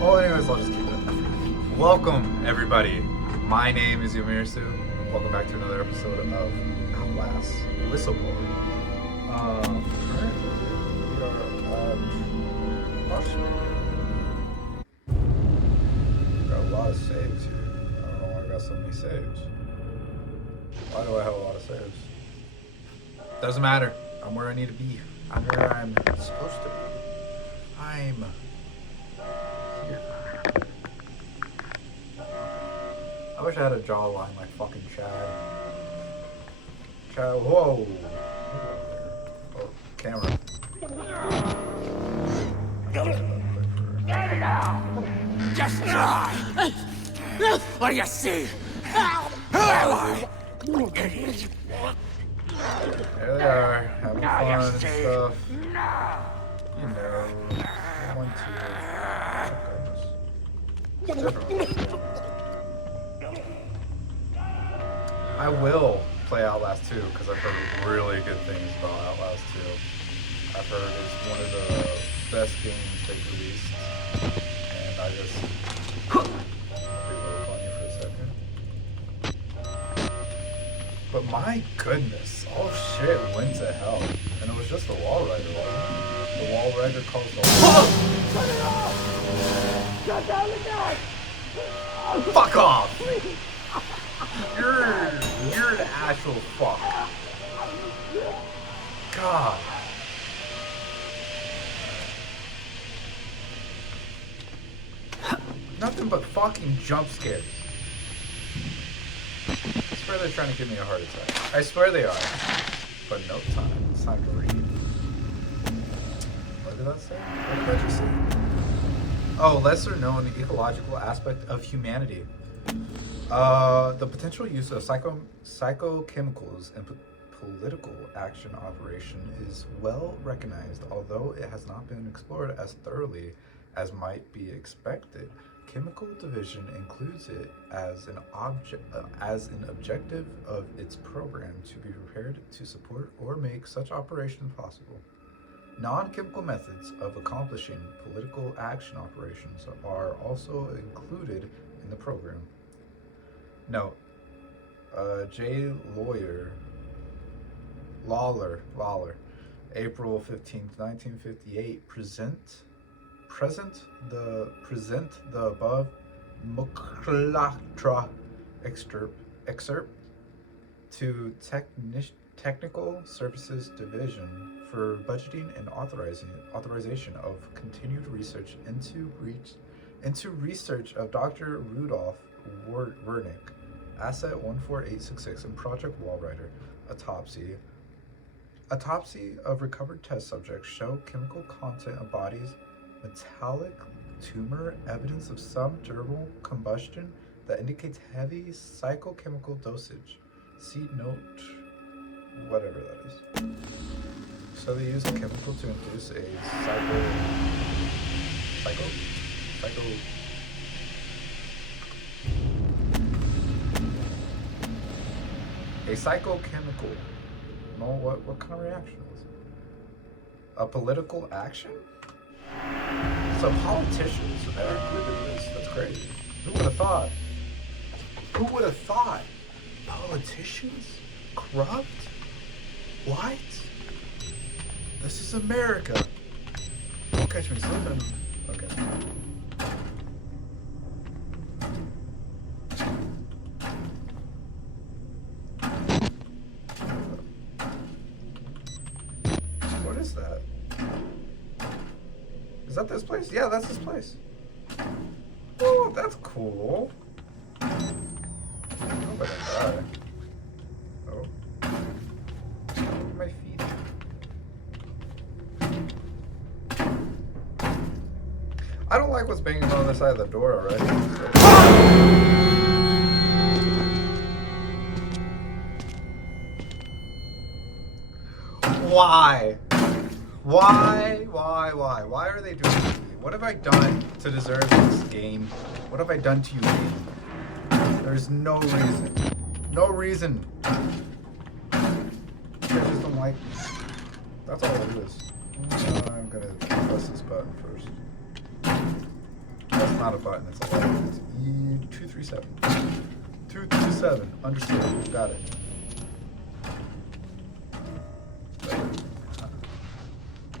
Well, anyways, I'll just keep it. Welcome, everybody. My name is Yomirsu. Welcome back to another episode of Outlast Whistleblower. Currently, we are at Washington. Got a lot of saves here. I don't know why I got so many saves. Why do I have a lot of saves? Doesn't matter. I'm where I need to be. I'm where I'm supposed to be. I'm here. I wish I had a jawline like fucking Chad. Chad, whoa! Oh, camera. Get it out! Just try! What do you see? Who am I? Idiot! There they are, having fun and stuff. You know, 1, 2. Different. I will play Outlast 2 because I've heard really good things about Outlast 2. I've heard it's one of the best games they've released, and I just I'll be a little funny for a second. But my goodness, oh shit, went to hell, and it was just the wall rider, wasn't it? The wall rider caused the Shut it off! Shut down the gun! Fuck off! You're an actual fuck. God. Nothing but fucking jump scares. I swear they're trying to give me a heart attack. I swear they are. But no time. It's time to read. What did that say? What did I just say? Oh, lesser known ecological aspect of humanity. The potential use of psychochemicals in political action operation is well recognized, although it has not been explored as thoroughly as might be expected. Chemical division includes it as an objective of its program to be prepared to support or make such operations possible. Non-chemical methods of accomplishing political action operations are also included in the program. Note, J. Lawler, April 15th, 1958, present the above Muklatra excerpt to Technical Services Division for budgeting and authorization of continued research into research of Dr. Rudolph Wernick, Asset 14866, and Project Wallrider. Autopsy of recovered test subjects show chemical content of bodies, metallic tumor, evidence of some durable combustion that indicates heavy psychochemical dosage. See note, whatever that is. So they use a chemical to induce a a psychochemical. No, what kind of reaction is it? A political action? So politicians are included in this. That's crazy. Who would have thought? Who would have thought? Politicians? Corrupt? What? This is America. Don't catch me slipping. Okay. What is that? Is that this place? Yeah, that's this place. Oh, that's cool. I hope I don't die. Oh. My feet. I don't like what's banging on the other side of the door already. Why? Why are they doing this to me? What have I done to deserve this game? What have I done to you, game? There's no reason. No reason. You guys just don't like me. That's all it is. I'm gonna press this button first. That's not a button, it's a letter. It's E237. 237. Understood. Got it.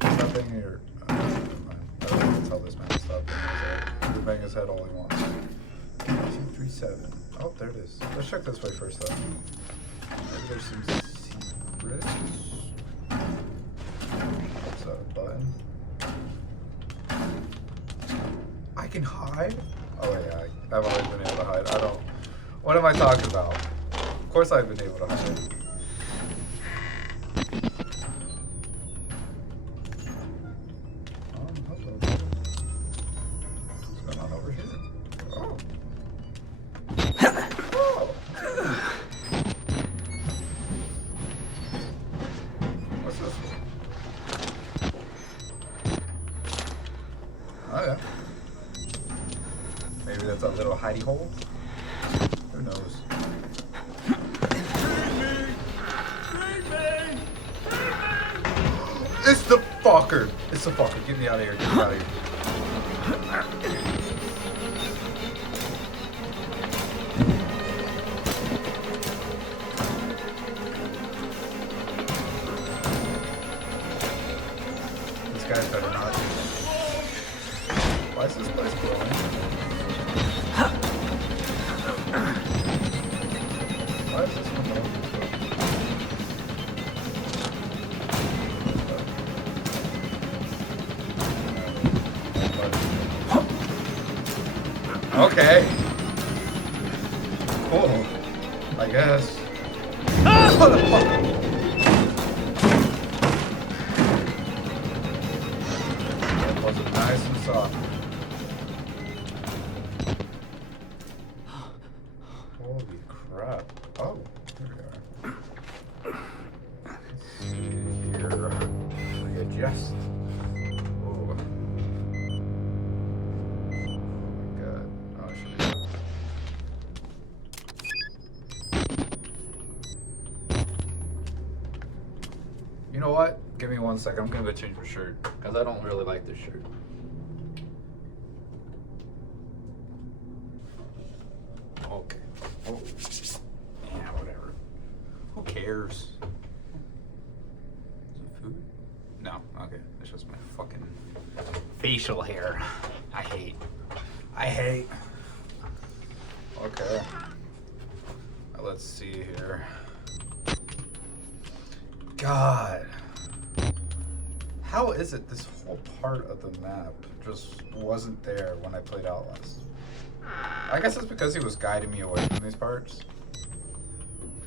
Stop banging your... never mind. I don't know to tell this man to stop banging his head. He can bang his head all he wants. 237. Oh, there it is. Let's check this way first, though. Maybe there's some secrets. What's that, a button? I can hide? Oh, yeah. I've always been able to hide. I don't... What am I talking about? Of course I've been able to hide. Hello. What's going on over here? Oh. Oh. What's this? Oh, yeah. Maybe that's a little hidey hole? Who knows? It's the fucker! It's the fucker. Get me out of here. Get me out of here. This guy's better not. Why is this place glowing? Why is this one glowing? Okay. Cool. I guess. What the fuck? That wasn't nice and soft. Holy crap. Oh, here we are. Let's see here. Readjust. Oh. God. Oh, should be. You know what? Give me 1 second. I'm gonna go change my shirt because I don't really like this shirt. Okay. Oh. Yeah, whatever. Who cares? Is it food? No. Okay. It's just my fucking facial hair. I hate. Okay. Let's see here. God. How is it this whole part of the map just wasn't there when I played Outlast? I guess it's because he was guiding me away from these parts.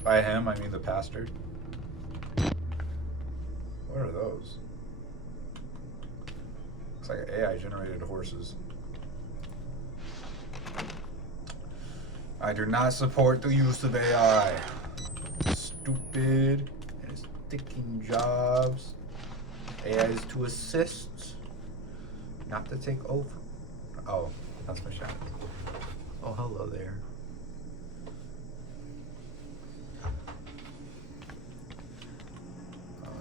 By him, I mean the pastor. What are those? Looks like AI generated horses. I do not support the use of AI. Stupid and it's taking jobs. AI is to assist, not to take over. Oh, that's my shot. Oh, hello there.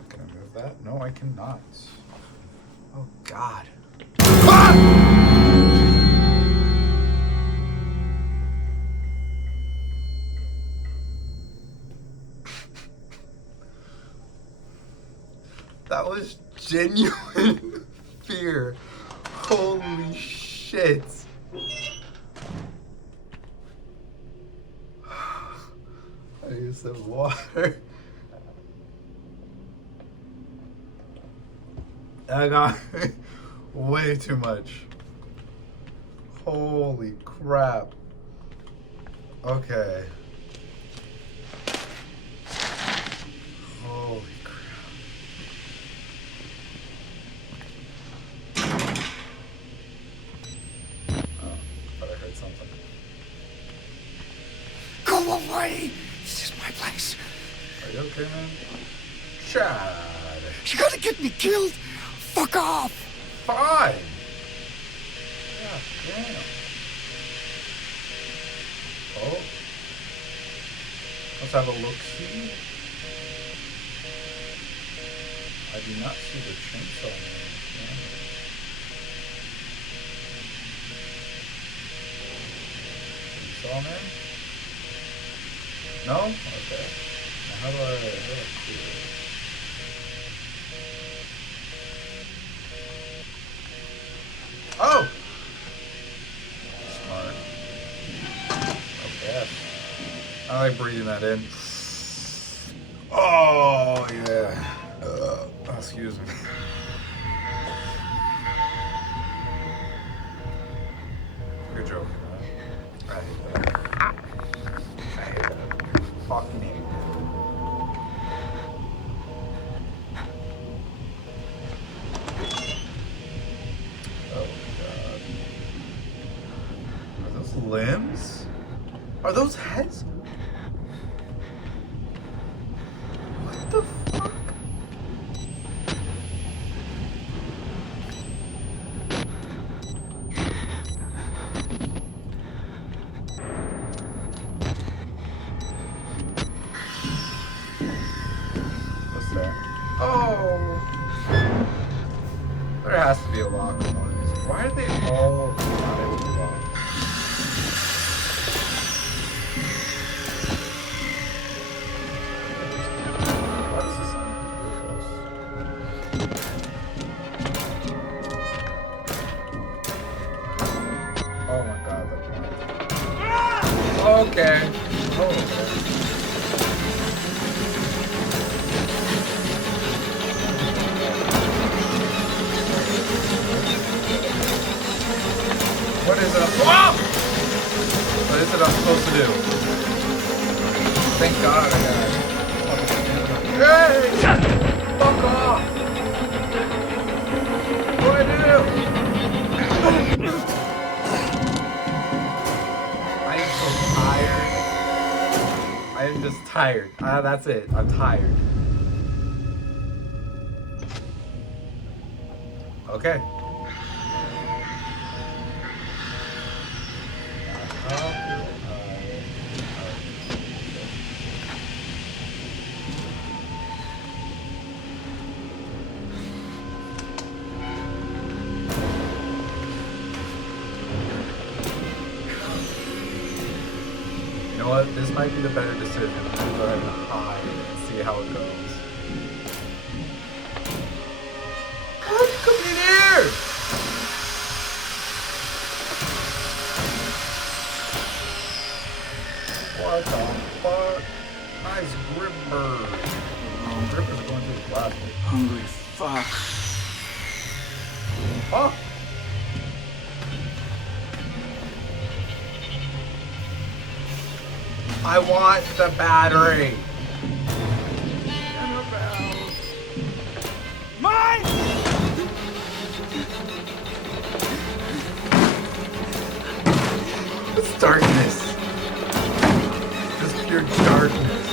Can I move that? No, I cannot. Oh, God. Ah! That was genuine fear. Holy shit. I need some water. I got way too much. Holy crap. Okay. Holy crap. Oh, thought I heard something. Go away! This is my place. Are you okay, man? Chad. You gotta get me killed! Fuck off! Fine. Yeah, damn. Oh. Let's have a look-see. I do not see the chainsaw man. Still on there? No? Okay. Now how do I do this? Oh! Smart. Okay. I like breathing that in. Oh, yeah. Excuse me. Good joke. I hate that. I hate that. Fucking hate that. Oh, God. Are those limbs? Are those heads? What the fuck? What's that? Oh! There has to be a lock on one of these. Why are they all not able to lock? Why does this sound ridiculous? Oh my god, that one. Okay. Oh, okay. What is it? Whoa! What is it I'm supposed to do? Thank God I got it. Hey! Fuck off! What do I do? I am so tired. I am just tired. That's it. I'm tired. Okay. You know what? This might be the better decision. I'm gonna go ahead and hide and see how it goes. Why are you coming in here? What the fuck? Nice gripper. Grippers are going through the plastic. Hungry fuck. Oh! I want the battery. Annabelle. Mine! It's darkness. Just pure darkness.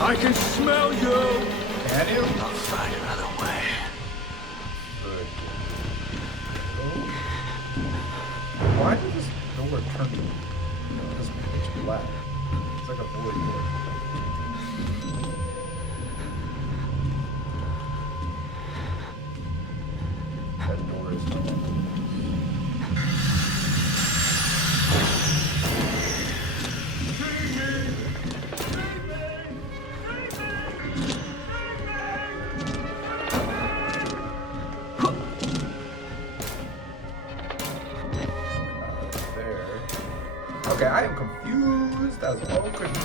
I can smell you! Can you? I'll find another way. Good. Oh. Why did this door turn this pitch black? It's like a void door. That door is no longer. Okay, I am confused as all could be.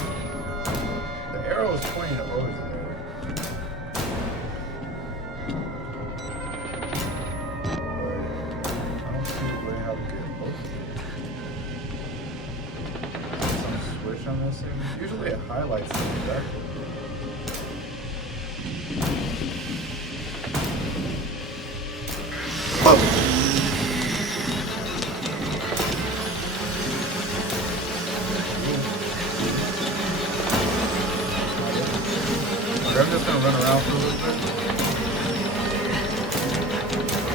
The arrow is pointing over there. I don't see a way how to get both. Some switch on this thing. Usually it highlights the exactly. Oh! I'm just gonna run around for a little bit.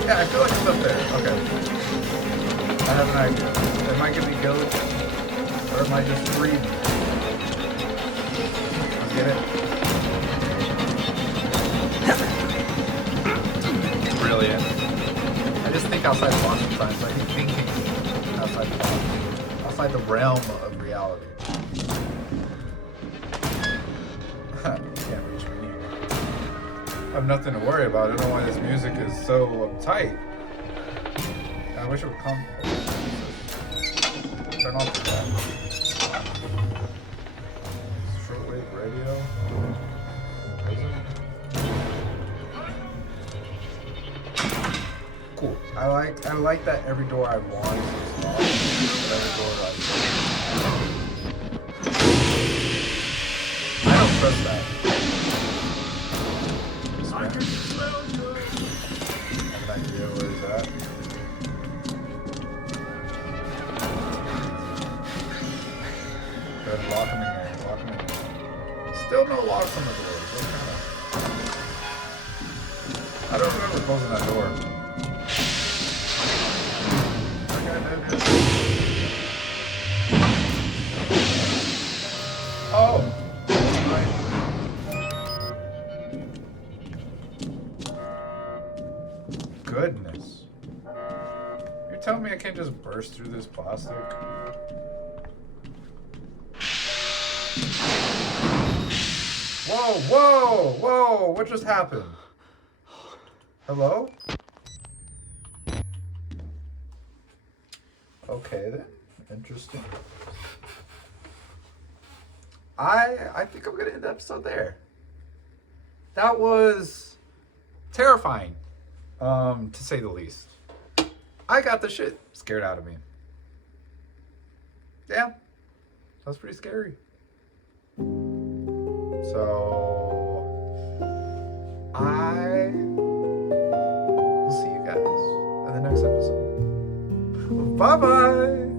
Yeah, I feel like it's up there. Okay. I have an idea. It might get me killed, or it might just free me. Let's get it. Brilliant. I just think outside the box sometimes. Like thinking outside the box. Outside outside the realm of reality. Can't reach me. I have nothing to worry about. I don't know why this music is so uptight. I wish it would come. Turn off that. Shortwave radio. Cool. I like that every door I want is locked. But every door I don't trust that. I can smell you. I have an idea where it's at. Good, lock him in here. Lock him in here. Still no locks on the door. I don't remember closing that door. Oh! Goodness. You're telling me I can't just burst through this plastic? Whoa, whoa, whoa! What just happened? Hello? Okay then. Interesting. I think I'm gonna end the episode there. That was terrifying, to say the least. I got the shit scared out of me. Yeah, that was pretty scary. So I will see you guys in the next episode. Bye bye.